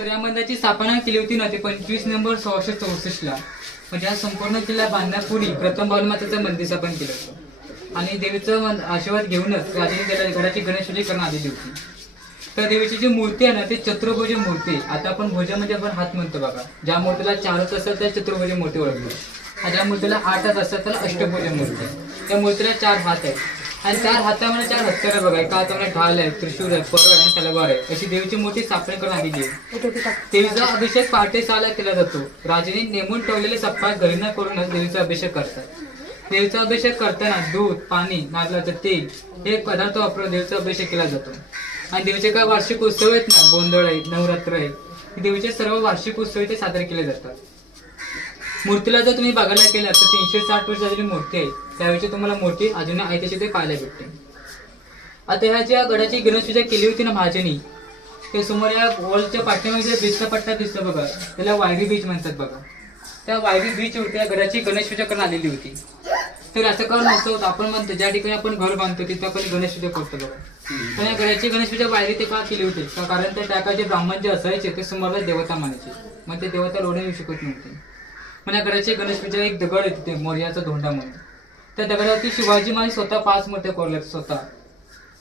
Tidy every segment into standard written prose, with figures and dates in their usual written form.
तर या मंदिराची स्थापना केली होती ना ते 25 नोव्हेंबर 1664 ला. म्हणजे हा संपूर्ण किल्ला बांधण्यापूर्वी प्रथम बालमातेचं मंदिर स्थापन केलं होतं आणि देवीचं आशीर्वाद घेऊनच राजाने त्याला घराची गणेशपूजा करण्यात आलेली होती. तर देवीची जी मूर्ती आहे ना ती चतुर्भुज मूर्ती. आता आपण भुजा म्हणजे आपण हात म्हणतो बघा, ज्या मूर्तीला 4 असतात त्या चतुर्भुज मूर्ती ओळखली. ज्या मूर्तीला 8 असतात त्याला अष्टभुज मूर्ती. त्या मूर्तीला 4 हात आहेत आणि 4 हातामध्ये 4 हत्यारं बघा. एका हातामध्ये ढाल आहे, त्रिशूळ आहे, परळ आणि तलवार आहे. अशी देवीची मूर्ती स्थापना करण्यात आलेली आहे. देवीचा अभिषेक पहाटे 6 ला केला जातो. राजाने नेमून ठेवलेले सप्ताह घरी न करूनच देवीचा अभिषेक करतात. देवीचा अभिषेक करताना दूध, पाणी, नारळाचं तेल हे पदार्थ वापरून देवीचा अभिषेक केला जातो. आणि देवीचे काय वार्षिक उत्सव आहेत ना, गोंधळ आहे, नवरात्र आहे, देवीचे सर्व वार्षिक उत्सव इथे साजरे केले जातात. मूर्तीला जर तुम्ही बघायला गेला तर 360 वर्ष झालेली मूर्ती आहे. त्यावेळी तुम्हाला मूर्ती अजून आहे तशी ते पाहायला भेटते. आता ह्या ज्या गडाची गणेशपूजा केली होती ना महाजनी, ते समोर या वॉलच्या पाठीमध्ये बीचचा पट्टा दिसतो बघा, त्याला वायरी बीच म्हणतात बघा. त्या वायरी बीच होती त्या गडाची गणेशपूजा करण्यात आलेली होती. तर असं का नसतं, आपण म्हणतो ज्या ठिकाणी आपण घर बांधतो तिथे आपण गणेशपूजा करतो बघा. पण या गडाची गणेशपूजा वायरी ते का केली होती का, कारण त्या टाकाचे ब्राह्मण जे असायचे ते समोरला देवता मानायचे, मग ते देवता लोढा येऊ शकत नव्हते. पण या गडाची गणेशपूजा एक दगड आहे तिथे मोर्याचा धोंडा म्हणून, त्या दगडावरती शिवाजी महाराज स्वतः 5 मूर्त्या कोरल्यात स्वतः.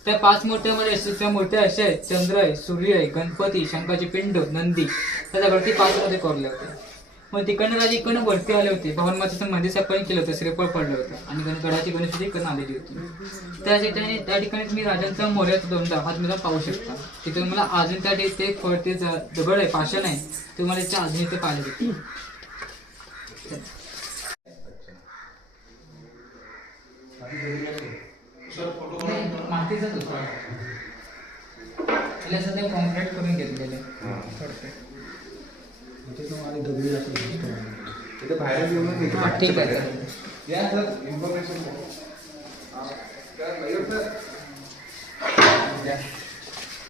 त्या 5 मूर्त्यामध्ये त्या मूर्त्या अशा आहेत, चंद्र आहे, सूर्य आहे, गणपती, शंकाची पिंड, नंदी, त्या दगडावरती 5 मध्ये कोरल्या होत्या. मग तिकडनं राजे इकडनं वरती आले होते, भवानीमातेचं मंदिर स्थापन केलं होतं, श्रीफळ पडलं होतं आणि गडाची गणेशपूजा इकडनं आलेली होती. त्या ठिकाणी तुम्ही राजांचा मोर्याचा धोंडा हा तुम्ही पाहू शकता. तिथे तुम्हाला अजून त्या ते फळ ते दगड आहे, पाषाण आहे, तुम्हाला त्याच्या अजून इथे पाहायला भेटते. मातीचाच होता, त्याला सध्या कॉन्क्रीट करून घेतलेले. ठीक आहे. इन्फॉर्मेशन